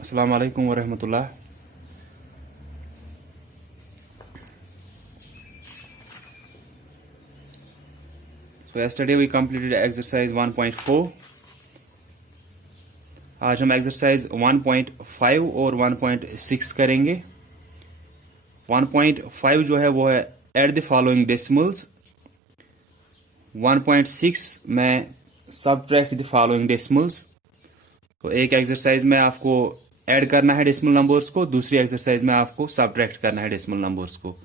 Assalamu alaikum wa rahmatullah. So yesterday we completed exercise 1.4. आज हम exercise 1.5 और 1.6 करेंगे। 1.5 जो है वो है एड द फॉलोइंग डेसिमल्स। 1.6 में सबट्रैक्ट द फॉलोइंग डेसिमल्स। तो एक एक्सरसाइज में आपको ऐड करना है डेसिमल नंबर्स को, दूसरी एक्सरसाइज में आपको सबट्रैक्ट करना है डेसिमल नंबर्स को,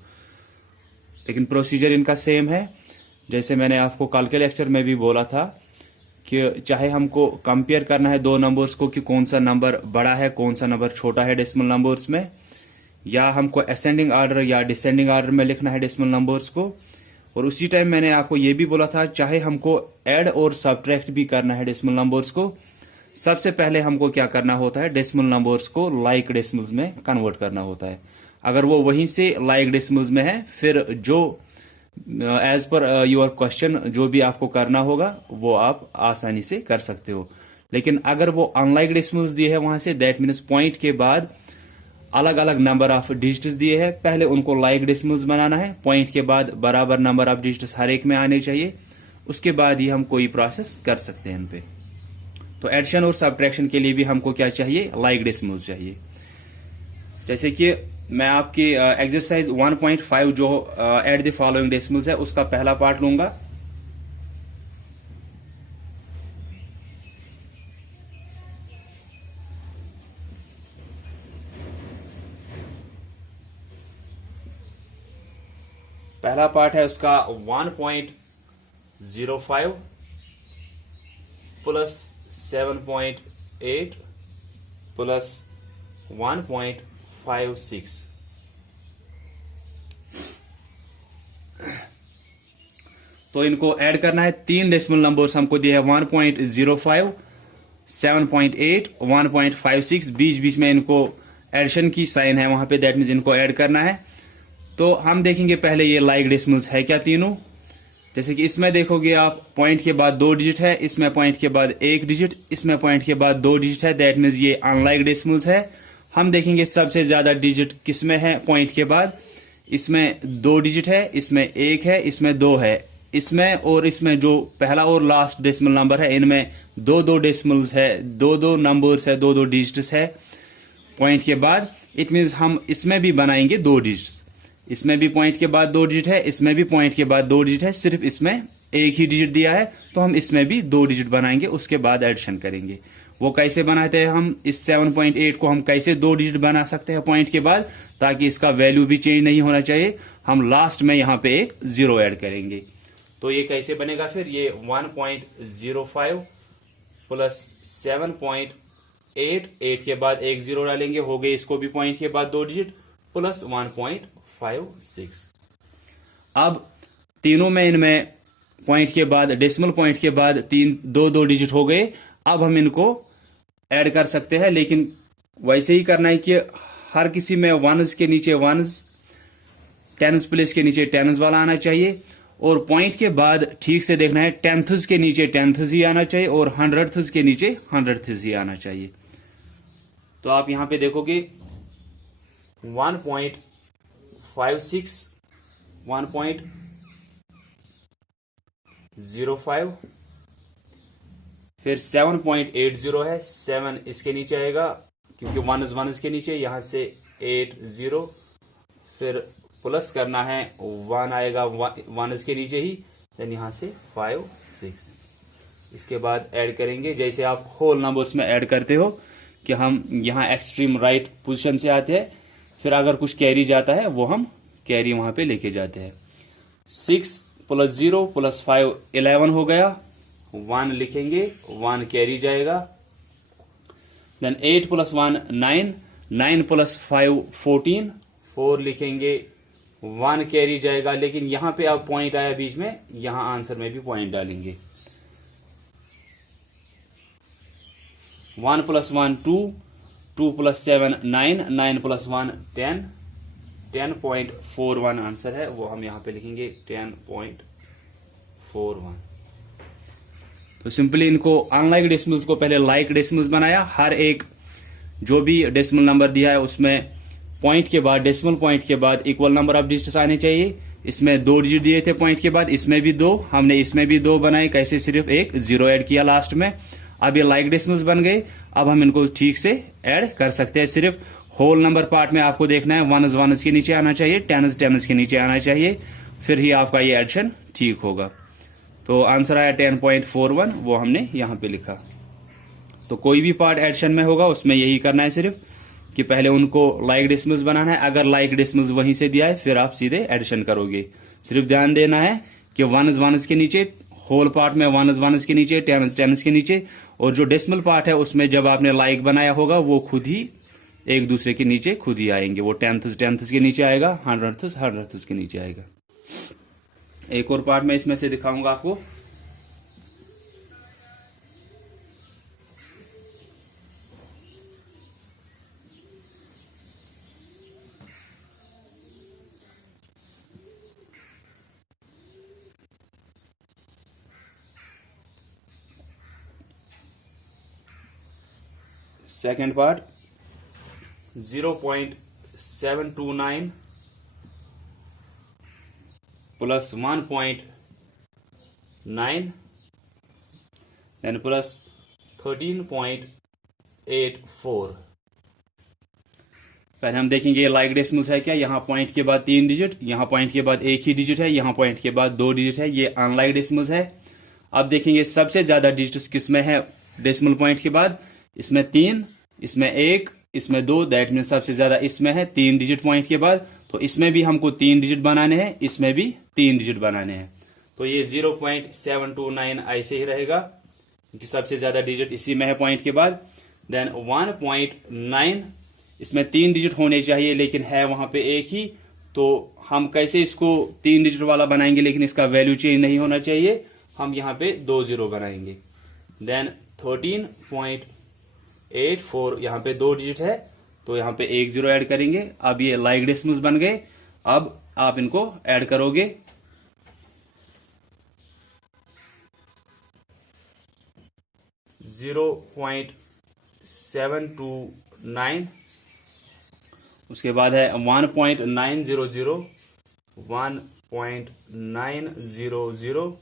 लेकिन प्रोसीजर इनका सेम है। जैसे मैंने आपको कल के लेक्चर में भी बोला था कि चाहे हमको कंपेयर करना है दो नंबर्स को कि कौन सा नंबर बड़ा है कौन सा नंबर छोटा है डेसिमल नंबर्स में, या हमको असेंडिंग ऑर्डर या डिसेंडिंग ऑर्डर में लिखना है डेसिमल नंबर्स को। और उसी टाइम मैंने आपको ये भी बोला था चाहे हमको ऐड और सबट्रैक्ट भी करना है डेसिमल नंबर्स को, सबसे पहले हमको क्या करना होता है, डेसिमल नंबर्स को लाइक डेसिमल्स में कन्वर्ट करना होता है। अगर वो वहीं से लाइक डेसिमल्स में है, फिर जो एज पर योर क्वेश्चन जो भी आपको करना होगा वो आप आसानी से कर सकते हो। लेकिन अगर वो अनलाइक डेसिमल्स दिए है वहां से, दैट मीन्स पॉइंट के बाद अलग अलग नंबर ऑफ डिजिट्स दिए हैं, पहले उनको लाइक डेसिमल्स बनाना है, पॉइंट के बाद बराबर नंबर ऑफ डिजिट्स हर एक में आने चाहिए, उसके बाद ही हम कोई प्रोसेस कर सकते हैं इन पे। तो एडिशन और सब्ट्रैक्शन के लिए भी हमको क्या चाहिए, लाइक डेसिमल्स चाहिए। जैसे कि मैं आपकी एक्सरसाइज 1.5 जो एट द फॉलोइंग डेसिमल्स है उसका पहला पार्ट लूंगा। पहला पार्ट है उसका 1.05 प्लस 7.8 प्लस 1.56। तो इनको ऐड करना है, तीन डेसिमल नंबर्स हमको दिए हैं 1.05, 7.8, 1.56। बीच बीच में इनको एडिशन की साइन है वहां पे, दैट मीन्स इनको ऐड करना है। तो हम देखेंगे पहले ये लाइक डेसिमल्स है क्या तीनों। जैसे कि इसमें देखोगे आप पॉइंट के बाद दो डिजिट है, इसमें पॉइंट के बाद एक डिजिट, इसमें पॉइंट के बाद दो डिजिट है, दैट मीन्स ये अनलाइक डेसिमल्स है। हम देखेंगे सबसे ज्यादा डिजिट किसमें है, पॉइंट के बाद इसमें दो डिजिट है, इसमें एक है, इसमें दो है, इसमें और इसमें जो पहला और लास्ट डेसिमल नंबर है इनमें दो दो डेसिमल्स है, दो दो नंबर्स है, दो दो डिजिट्स है पॉइंट के बाद। इट मीन्स हम इसमें भी बनाएंगे दो डिजिट्स, इसमें भी पॉइंट के बाद दो डिजिट है, इसमें भी पॉइंट के बाद दो डिजिट है, सिर्फ इसमें एक ही डिजिट दिया है, तो हम इसमें भी दो डिजिट बनाएंगे, उसके बाद एडिशन करेंगे। वो कैसे बनाते हैं हम, इस 7.8 को हम कैसे दो डिजिट बना सकते हैं पॉइंट के बाद, ताकि इसका वैल्यू भी चेंज नहीं होना चाहिए। हम लास्ट में यहां पे एक जीरो ऐड करेंगे। तो ये कैसे बनेगा फिर, ये 1.05 प्लस 7.8, 8 के बाद एक जीरो डालेंगे, हो गए इसको भी पॉइंट के बाद दो डिजिट, प्लस 1.56। अब तीनों में इनमें पॉइंट के बाद डेसिमल पॉइंट के बाद तीन दो दो डिजिट हो गए। अब हम इनको ऐड कर सकते हैं, लेकिन वैसे ही करना है कि हर किसी में वनस के नीचे वनस, टेंस प्लेस के नीचे टेंस वाला आना चाहिए, और पॉइंट के बाद ठीक से देखना है टेंथ्स के नीचे टेंथ्स ही आना चाहिए और हंड्रेड्स के नीचे हंड्रेड्स ही आना चाहिए। तो आप यहां पे देखोगे 1.56, 1.05, फिर 7.80 है, 7 इसके नीचे आएगा क्योंकि वन इसके नीचे, यहां से 80, फिर प्लस करना है 1 आएगा वन इसके नीचे ही, देन यहां से 5, 6, इसके बाद ऐड करेंगे जैसे आप होल नंबर्स में ऐड करते हो कि हम यहां एक्सट्रीम राइट पोजीशन से आते हैं, फिर अगर कुछ कैरी जाता है वो हम कैरी वहां पे लेके जाते हैं। 6 प्लस 0 प्लस 5 11 हो गया, 1 लिखेंगे, 1 कैरी जाएगा, देन 8 प्लस 1 9, 9 प्लस 5 14, 4 लिखेंगे, 1 कैरी जाएगा, लेकिन यहां पे अब पॉइंट आया बीच में, यहां आंसर में भी पॉइंट डालेंगे। 1 प्लस 1 2, 2 प्लस 7 9, 9 प्लस 1 10, 10.41 आंसर है, वो हम यहां पे लिखेंगे 10.41। तो सिंपली इनको अनलाइक डेसिमल्स को पहले लाइक डेसिमल्स बनाया, हर एक जो भी डेसिमल नंबर दिया है उसमें पॉइंट के बाद, डेसिमल पॉइंट के बाद इक्वल नंबर ऑफ डिजिट्स आने चाहिए। इसमें 2 डिजिट दिए थे पॉइंट के बाद, इसमें भी 2, हमने इसमें भी 2 बनाए। कैसे? सिर्फ एक 0 ऐड किया लास्ट में। अब ये लाइक डेसिमल्स बन गए। अब हम इनको ठीक से ऐड कर सकते हैं। सिर्फ होल नंबर पार्ट में आपको देखना है, वनस वनस के नीचे आना चाहिए, टेनस टेनस के नीचे आना चाहिए, फिर ही आपका ये एडिशन ठीक होगा। तो आंसर आया 10.41, वो हमने यहाँ पे लिखा। तो कोई भी पार्ट एडिशन में होगा उसमें यही करना है सिर्फ कि पहले उनको लाइक डेसिमल्स बनाना है। अगर लाइक डेसिमल्स वहीं से दिया है फिर आप सीधे एडिशन करोगे। सिर्फ ध्यान देना है कि वनस वनस के नीचे, होल पार्ट में वनस वनस के नीचे, टेनस टेनस के नीचे, और जो डेसिमल पार्ट है उसमें जब आपने लाइक बनाया होगा वो खुद ही एक दूसरे के नीचे खुद ही आएंगे। वो टेंथस टेंथस के नीचे आएगा, हंड्रेड्स हंड्रेड्स के नीचे आएगा। एक और पार्ट मैं इसमें से दिखाऊंगा आपको। Second part 0.729 plus 1.9 and plus 13.84। पहले हम देखेंगे ये लाइक डेसिमल्स है क्या। यहाँ पॉइंट के बाद 3 डिजिट, यहाँ पॉइंट के बाद एक ही डिजिट है, यहाँ पॉइंट के बाद 2 डिजिट है, ये अनलाइक डेसिमल्स है। अब देखेंगे सबसे ज्यादा डिजिट किसमें है डेसिमल पॉइंट के बाद। इसमें 3, इसमें 1, इसमें 2, दैट मीन सबसे ज्यादा इसमें है 3 डिजिट पॉइंट के बाद। तो इसमें भी हमको 3 डिजिट बनाने हैं, इसमें भी 3 डिजिट बनाने हैं। तो ये 0.729 ऐसे ही रहेगा क्योंकि सबसे ज्यादा डिजिट इसी में है पॉइंट के बाद। देन 1.9, इसमें 3 डिजिट होने चाहिए लेकिन है वहां पे एक ही। तो हम कैसे इसको 3 डिजिट वाला बनाएंगे लेकिन इसका वैल्यू चेंज नहीं होना चाहिए, हम यहाँ पे 2 0 बनाएंगे। देन 13.84, यहाँ पे 2 डिजिट है तो यहाँ पे 1 0 ऐड करेंगे। अब ये लाइक डेसिमल्स बन गए। अब आप इनको ऐड करोगे। .729, उसके बाद है 1.900, 1.900,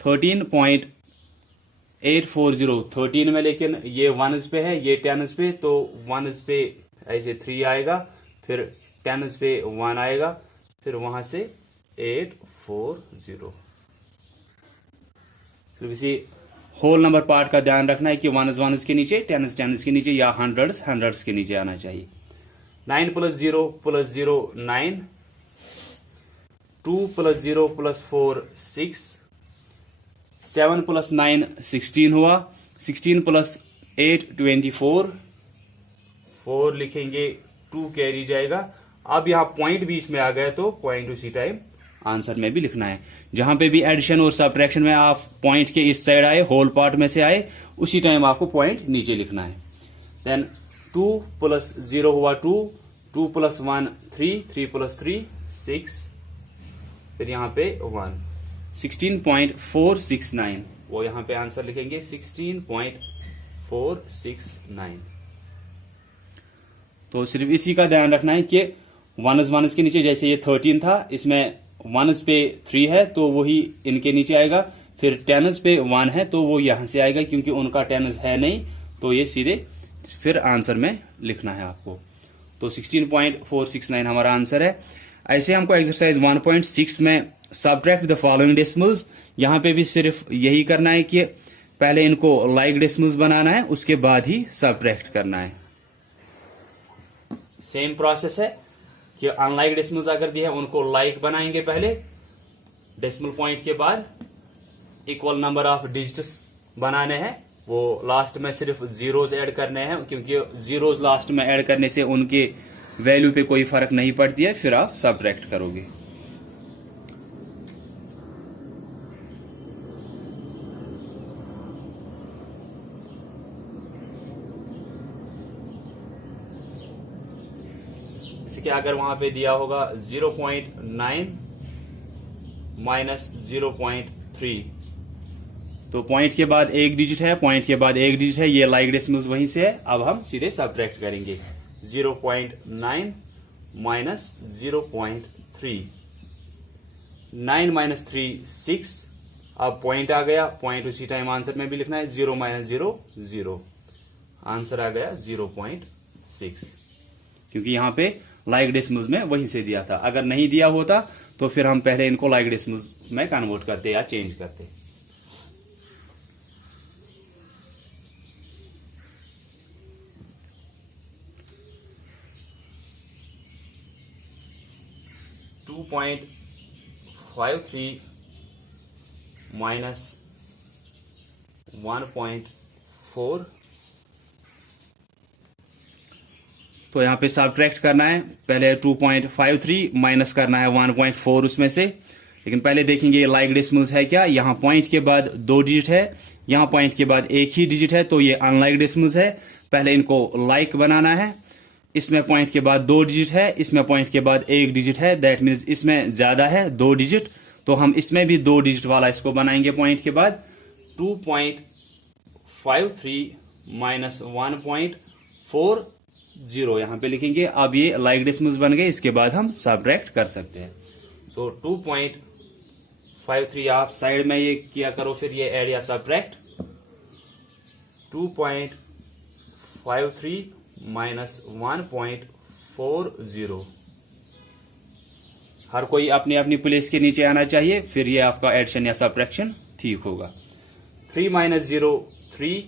13.840, 13 में लेकिन ये वनस पे है, ये टेनस पे, तो वनस पे ऐसे 3 आएगा, फिर टेनस पे 1 आएगा, फिर वहां से 840। फिर इसी होल नंबर पार्ट का ध्यान रखना है कि वनस वनस के नीचे, टेनस टेनस के नीचे, या हंड्रेड्स हंड्रेड्स के नीचे आना चाहिए। 9 + 0 + 0 9, 2 + 0 + 4 6, 7 + 9 16 हुआ, 16 + 8 24, 4 लिखेंगे, 2 कैरी जाएगा। अब यहां पॉइंट बीच में आ गया तो पॉइंट उसी टाइम आंसर में भी लिखना है। जहां पे भी एडिशन और सब्ट्रैक्शन में आप पॉइंट के इस साइड आए, होल पार्ट में से आए, उसी टाइम आपको पॉइंट नीचे लिखना है। देन 2 + 0 हुआ 2, 2 + 1 3, 3 + 3 6, फिर यहां पे 1, 16.469, वो यहां पे आंसर लिखेंगे 16.469। तो सिर्फ इसी का ध्यान रखना है कि वनस वनस के नीचे, जैसे ये 13 था, इसमें वनस पे 3 है तो वही इनके नीचे आएगा, फिर टेनस पे 1 है तो वो यहां से आएगा, क्योंकि उनका टेनस है नहीं, तो ये सीधे फिर आंसर में लिखना है आपको। तो 16.469 हमारा आंसर है। ऐसे हमको एक्सरसाइज 1.6 में सब्ट्रैक्ट द फॉलोइंग डेसिमल्स, यहां पे भी सिर्फ यही करना है कि पहले इनको लाइक डेसिमल्स बनाना है, उसके बाद ही सब्ट्रैक्ट करना है। सेम प्रोसेस है कि अनलाइक डेसिमल्स अगर दिए है उनको लाइक बनाएंगे पहले, डेसिमल पॉइंट के बाद इक्वल नंबर ऑफ डिजिट्स बनाने हैं, वो लास्ट में सिर्फ जीरोज ऐड करने हैं, क्योंकि जीरोज लास्ट में ऐड करने से उनके वैल्यू पे कोई फर्क नहीं पड़ती है, फिर आप सब्ट्रैक्ट करोगे। जैसे कि अगर वहां पे दिया होगा 0.9 - 0.3, तो पॉइंट के बाद एक डिजिट है, पॉइंट के बाद एक डिजिट है, ये लाइक डेसिमल्स वहीं से है। अब हम सीधे सब्ट्रैक्ट करेंगे। 0.9 माइनस 0.3, 9 माइनस 3 6। अब पॉइंट आ गया, पॉइंट उसी टाइम आंसर में भी लिखना है। 0 माइनस 0 0, आंसर आ गया 0.6, क्योंकि यहां पे लाइक डेसिमल्स में वहीं से दिया था। अगर नहीं दिया होता तो फिर हम पहले इनको लाइक डेसिमल्स में कन्वर्ट करते या चेंज करते। .53 माइनस 1.4, तो यहां पे सब्ट्रैक्ट करना है। पहले 2.53 माइनस करना है 1.4 उसमें से। लेकिन पहले देखेंगे ये लाइक डेसिमल्स है क्या। यहां पॉइंट के बाद 2 डिजिट है, यहां पॉइंट के बाद एक ही डिजिट है, तो ये अनलाइक डेसिमल्स है। पहले इनको लाइक बनाना है। इसमें पॉइंट के बाद 2 डिजिट है, इसमें पॉइंट के बाद एक डिजिट है, दैट मीन्स इसमें ज्यादा है 2 डिजिट, तो हम इसमें भी 2 डिजिट वाला इसको बनाएंगे पॉइंट के बाद। 2.53 माइनस 1.40 यहां पे लिखेंगे। अब ये लाइक डेसिमल्स बन गए, इसके बाद हम सब्ट्रैक्ट कर सकते हैं। सो 2.53 आप साइड में ये किया करो, फिर ये ऐड या सब्ट्रैक्ट। 2.53 माइनस 1.40, हर कोई अपनी अपनी प्लेस के नीचे आना चाहिए, फिर ये आपका एडिशन या सब्ट्रैक्शन ठीक होगा। 3 माइनस 0 3,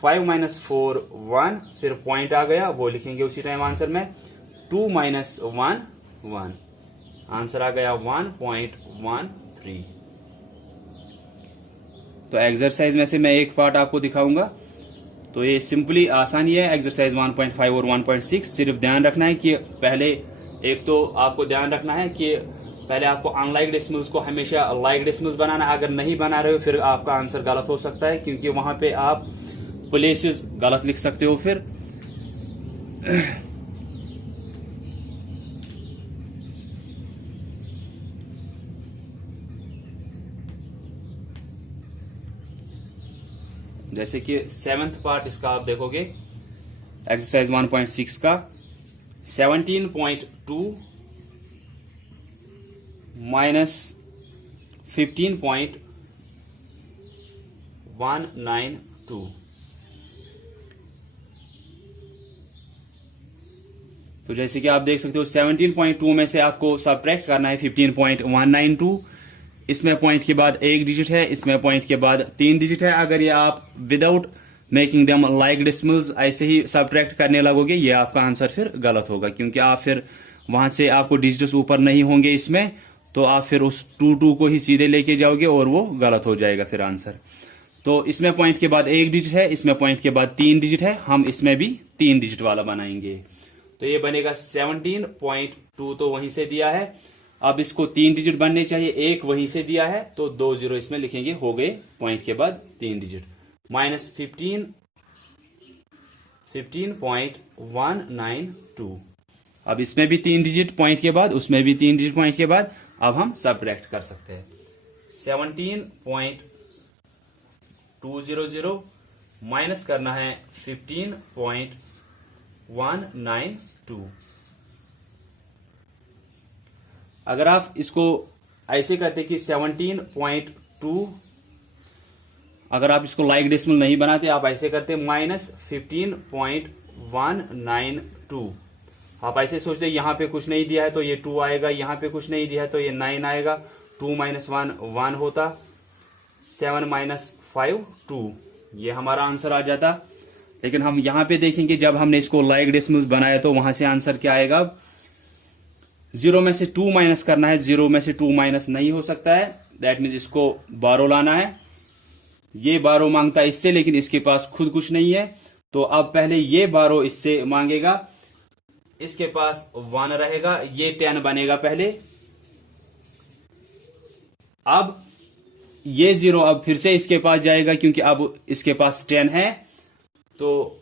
5 माइनस 4 1, फिर पॉइंट आ गया, वो लिखेंगे उसी टाइम आंसर में। 2 माइनस 1 1, आंसर आ गया 1.13। तो एक्सरसाइज में से मैं एक पार्ट आपको दिखाऊंगा। तो ये सिंपली आसानी है, एक्सरसाइज 1.5 और 1.6। सिर्फ ध्यान रखना है कि पहले, एक तो आपको ध्यान रखना है कि पहले आपको अनलाइक डेसिमल्स को हमेशा लाइक डेसिमल्स बनाना है। अगर नहीं बना रहे हो फिर आपका आंसर गलत हो सकता है, क्योंकि वहां पे आप प्लेसेस गलत लिख सकते हो फिर। जैसे कि 7th पार्ट इसका आप देखोगे, एक्सरसाइज 1.6 का 17.2 माइनस 15.192। तो जैसे कि आप देख सकते हो 17.2 में से आपको सब्ट्रैक्ट करना है 15.192। इसमें पॉइंट के बाद एक डिजिट है, इसमें पॉइंट के बाद 3 डिजिट है। अगर ये आप without making them like decimals ऐसे ही सब्ट्रैक्ट करने लगोगे, ये आपका आंसर फिर गलत होगा, क्योंकि आप फिर वहां से आपको डिजिट्स ऊपर नहीं होंगे इसमें, तो आप फिर उस 2 को ही सीधे लेके जाओगे और वो गलत हो जाएगा फिर आंसर। तो इसमें पॉइंट के बाद एक डिजिट है, इसमें पॉइंट के बाद 3 डिजिट है, हम इसमें भी 3 डिजिट वाला बनाएंगे। तो ये बनेगा 17.2, तो वहीं से दिया है। अब इसको 3 डिजिट बनने चाहिए, एक वहीं से दिया है, तो 2 0 इसमें लिखेंगे, हो गए पॉइंट के बाद 3 डिजिट। माइनस 15.192। अब इसमें भी 3 डिजिट पॉइंट के बाद, उसमें भी 3 डिजिट पॉइंट के बाद। अब हम सब्ट्रैक्ट कर सकते हैं। 17.200 माइनस करना है 15.192। अगर आप इसको ऐसे कहते कि 17.2, अगर आप इसको लाइक डेसिमल नहीं बनाते, आप ऐसे करते माइनस 15.192। आप ऐसे सोचते यहां पे कुछ नहीं दिया है तो ये 2 आएगा, यहां पे कुछ नहीं दिया है तो ये 9 आएगा। 2 माइनस 1 1 होता, 7 माइनस 5 2, ये हमारा आंसर आ जाता। लेकिन हम यहां पे देखेंगे जब हमने इसको लाइक डेसिमल्स बनाया तो वहां से आंसर क्या आएगा। 0 में से 2 माइनस करना है, 0 में से 2 माइनस नहीं हो सकता है, दैट मीन्स इसको 12 लाना है। ये 12 मांगता है इससे, लेकिन इसके पास खुद कुछ नहीं है, तो अब पहले ये 12 इससे मांगेगा, इसके पास 1 रहेगा, ये 10 बनेगा पहले। अब ये 0 अब फिर से इसके पास जाएगा, क्योंकि अब इसके पास 10 है, तो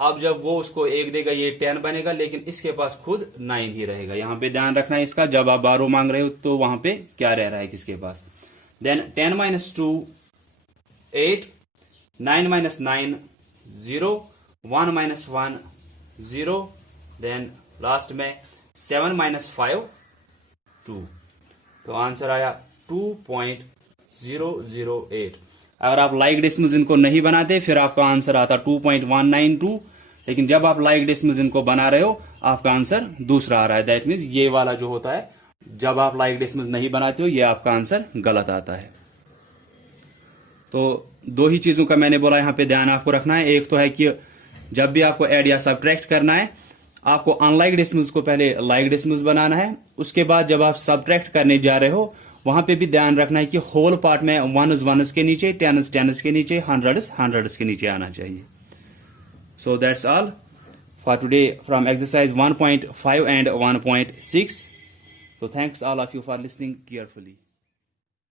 अब जब वो उसको 1 देगा ये 10 बनेगा, लेकिन इसके पास खुद 9 ही रहेगा। यहां पे ध्यान रखना है इसका, जब आप 12 मांग रहे हो तो वहां पे क्या रह रहा है किसके पास। देन 10 माइनस 2 8, 9 minus 9, 0, 1 minus 1, 0, देन लास्ट में 7 minus 5, 2। तो आंसर आया 2.008। अगर आप लाइक डेसिमल्स इनको नहीं बनाते फिर आपका आंसर आता 2.192, लेकिन जब आप लाइक डेसिमल्स इनको बना रहे हो आपका आंसर दूसरा आ रहा है। दैट मीन्स ये वाला जो होता है, जब आप लाइक डेसिमल्स नहीं बनाते हो, ये आपका आंसर गलत आता है। तो दो ही चीजों का मैंने बोला यहां पे ध्यान आपको रखना है। एक तो है कि जब भी आपको ऐड या सब्ट्रैक्ट करना है, आपको अनलाइक डेसिमल्स को पहले लाइक डेसिमल्स बनाना है। उसके बाद जब आप सब्ट्रैक्ट करने जा रहे हो वहां पे भी ध्यान रखना है कि होल पार्ट में 1s के नीचे, 10s के नीचे, 100s के नीचे आना चाहिए। So that's all for today from exercise 1.5 and 1.6. So thanks all of you for listening carefully.